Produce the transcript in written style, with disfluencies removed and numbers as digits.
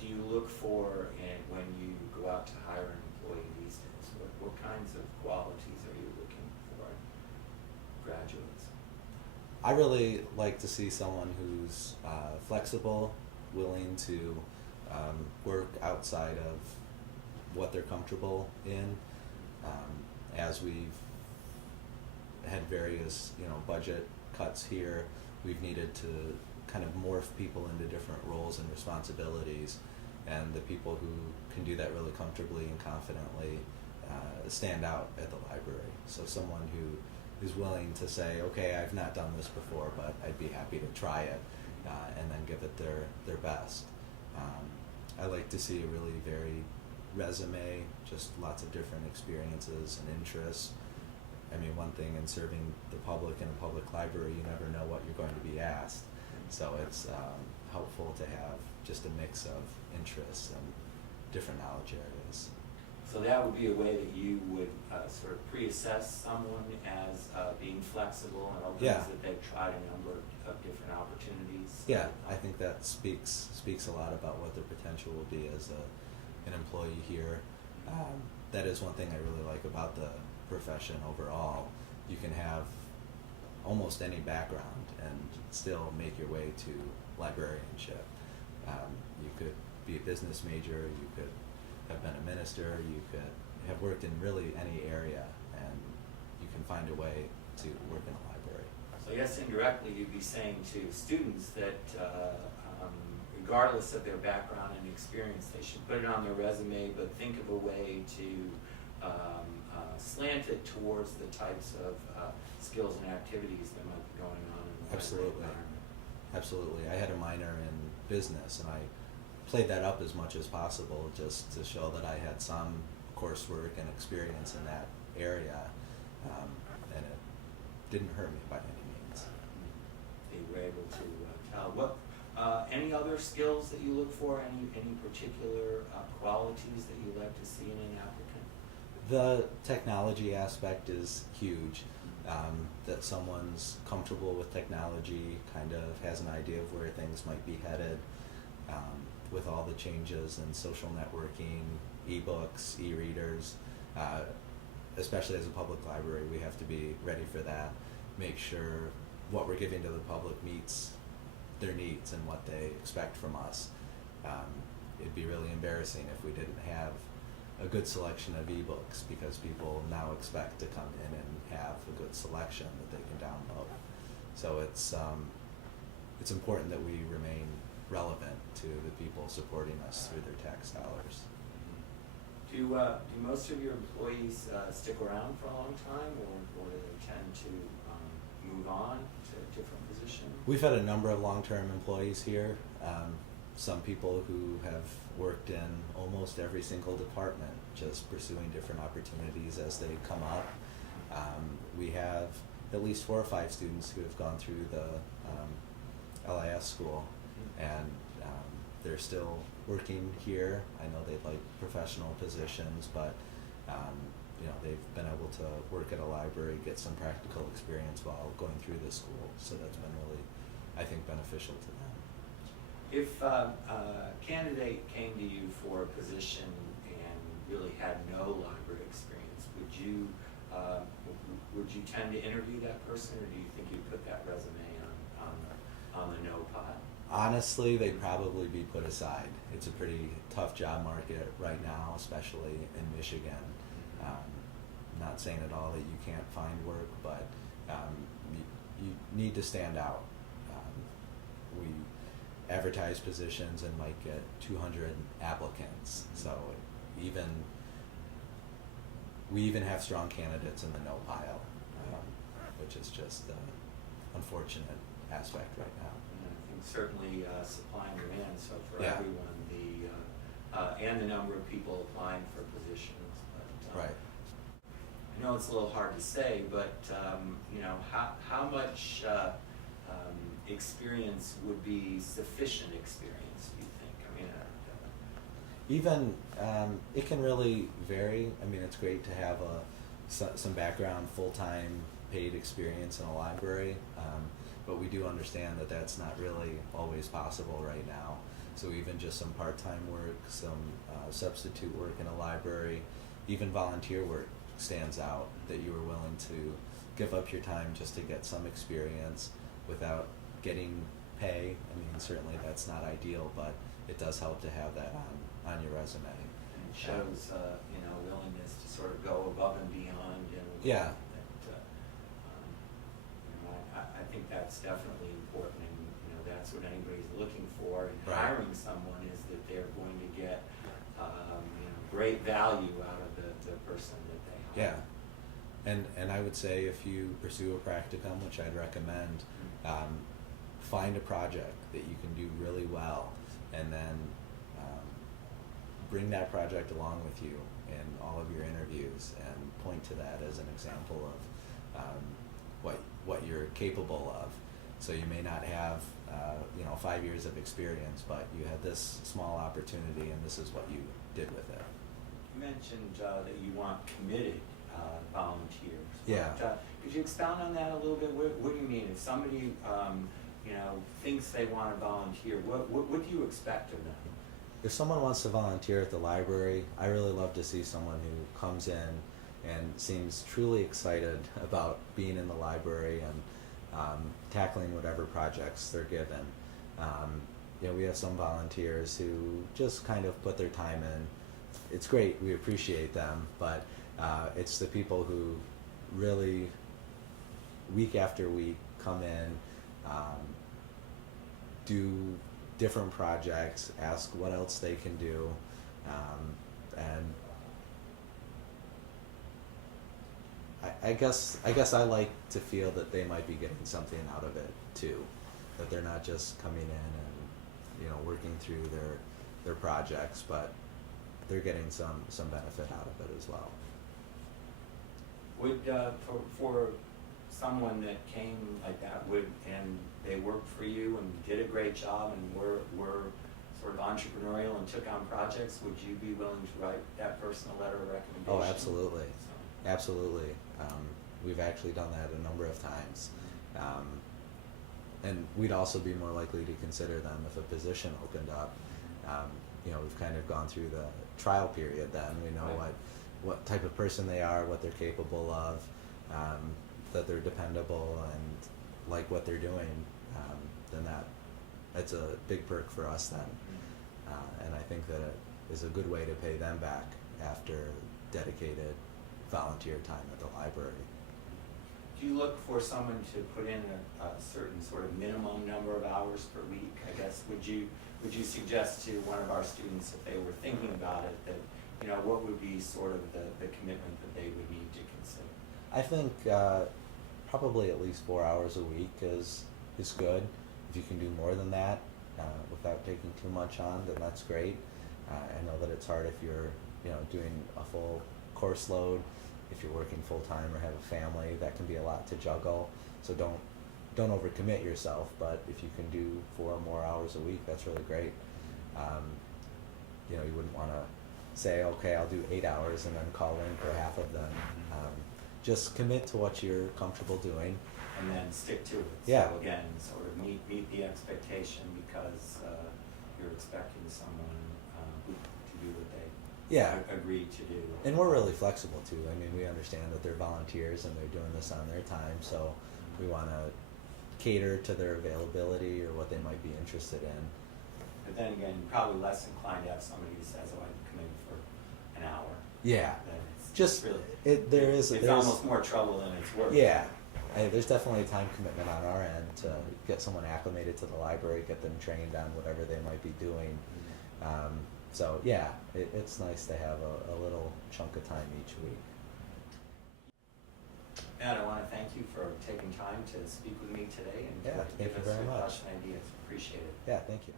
do you look for when you go out to hire an employee these days? What kinds of qualities are you looking for in graduates? I really like to see someone who's flexible, willing to work outside of what they're comfortable in. As we've had various, budget cuts here, we've needed to kind of morph people into different roles and responsibilities, and the people who can do that really comfortably and confidently stand out at the library. So someone who is willing to say, okay, I've not done this before, but I'd be happy to try it, and then give it their best. I like to see a really varied resume, just lots of different experiences and interests. I mean, one thing in serving the public in a public library, you never know what you're going to be asked. So it's helpful to have just a mix of interests and different knowledge areas. So that would be a way that you would sort of pre-assess someone as being flexible and open, Yeah. that they've tried a number of different opportunities. Yeah, I think that speaks a lot about what their potential will be as an employee here. That is one thing I really like about the profession overall. You can have almost any background and still make your way to librarianship. You could be a business major, you could have been a minister, you could have worked in really any area, and you can find a way to work in a library. So yes, indirectly you'd be saying to students that regardless of their background and experience, they should put it on their resume, but think of a way to slant it towards the types of skills and activities that might be going on in the Absolutely. library environment. Absolutely. I had a minor in business, and I played that up as much as possible just to show that I had some coursework and experience in that area, and it didn't hurt me by any means. You were able to tell. Any other skills that you look for? Any particular qualities that you like to see in an applicant? The technology aspect is huge. That someone's comfortable with technology, kind of has an idea of where things might be headed. With all the changes in social networking, e-books, e-readers, especially as a public library, we have to be ready for that. Make sure what we're giving to the public meets their needs and what they expect from us. It'd be really embarrassing if we didn't have a good selection of e-books, because people now expect to come in and have a good selection that they can download. So it's important that we remain relevant to the people supporting us through their tax dollars. Do most of your employees stick around for a long time, or do they tend to move on to different positions? We've had a number of long-term employees here. Some people who have worked in almost every single department, just pursuing different opportunities as they come up. We have at least 4 or 5 students who have gone through the LIS school, and they're still working here. I know they'd like professional positions, but they've been able to work at a library, get some practical experience while going through the school. So that's been really, I think, beneficial to them. If a candidate came to you for a position and really had no library experience, would you tend to interview that person, or do you think you'd put that resume on the no pile? Honestly, they'd probably be put aside. It's a pretty tough job market right now, especially in Michigan. Not saying at all that you can't find work, but you need to stand out. We advertise positions and might get 200 applicants, so we even have strong candidates in the no pile, which is just an unfortunate aspect right now. I think certainly supply and demand, so for Yeah. everyone, and the number of people applying for positions. But, Right. I know it's a little hard to say, but how much experience would be sufficient experience, do you think? I mean, Even it can really vary. I mean, it's great to have some background, full-time paid experience in a library, but we do understand that that's not really always possible right now. So even just some part-time work, some substitute work in a library, even volunteer work stands out, that you were willing to give up your time just to get some experience without getting pay. I mean, certainly that's not ideal, but it does help to have that on your resume. And it shows, willingness to sort of go above and beyond. And Yeah. I think that's definitely important, and that's what anybody's looking for in Right. hiring someone, is that they're going to get great value out of the person that they hire. Yeah, and I would say if you pursue a practicum, which I'd recommend, find a project that you can do really well, and then bring that project along with you in all of your interviews, and point to that as an example of what you're capable of. So you may not have 5 years of experience, but you had this small opportunity, and this is what you did with it. You mentioned that you want committed volunteers. Yeah. Could you expound on that a little bit? What do you mean? If somebody thinks they want to volunteer, what do you expect of them? If someone wants to volunteer at the library, I really love to see someone who comes in and seems truly excited about being in the library and tackling whatever projects they're given. We have some volunteers who just kind of put their time in. It's great, we appreciate them, but it's the people who really, week after week, come in, do different projects, ask what else they can do, and I guess I like to feel that they might be getting something out of it too, that they're not just coming in and working through their projects, but they're getting some benefit out of it as well. Would for someone that came like that, and they worked for you and did a great job and were sort of entrepreneurial and took on projects, would you be willing to write that person a letter of recommendation? Oh, absolutely. So. Absolutely. We've actually done that a number of times. And we'd also be more likely to consider them if a position opened up. We've kind of gone through the trial period then. We know Right. what type of person they are, what they're capable of, that they're dependable and like what they're doing. Then that's a big perk for us then. And I think that it is a good way to pay them back after dedicated volunteer time at the library. Do you look for someone to put in a certain sort of minimum number of hours per week? I guess would you suggest to one of our students, if they were thinking about it, that what would be sort of the commitment that they would need to consider? I think probably at least 4 hours a week is good. If you can do more than that without taking too much on, then that's great. I know that it's hard if you're doing a full course load. If you're working full time or have a family, that can be a lot to juggle. So don't overcommit yourself. But if you can do 4 or more hours a week, that's really great. You wouldn't want to say, okay, I'll do 8 hours and then call in for half of them. Just commit to what you're comfortable doing, and then stick to it. Yeah. So again, sort of meet the expectation, because you're expecting someone to do what they agreed to do. And we're really flexible too. I mean, we understand that they're volunteers and they're doing this on their time, so we want to cater to their availability or what they might be interested in. But then again, you're probably less inclined to have somebody who says, "Oh, I can come in for an hour." Yeah. Then it's Just really, there's almost more trouble than it's worth. Yeah. There's definitely a time commitment on our end to get someone acclimated to the library, get them trained on whatever they might be doing. So yeah, it's nice to have a little chunk of time each week. Matt, I want to thank you for taking time to speak with me today and Yeah, to thank give you us very your much. thoughts and ideas. Appreciate it. Yeah, thank you.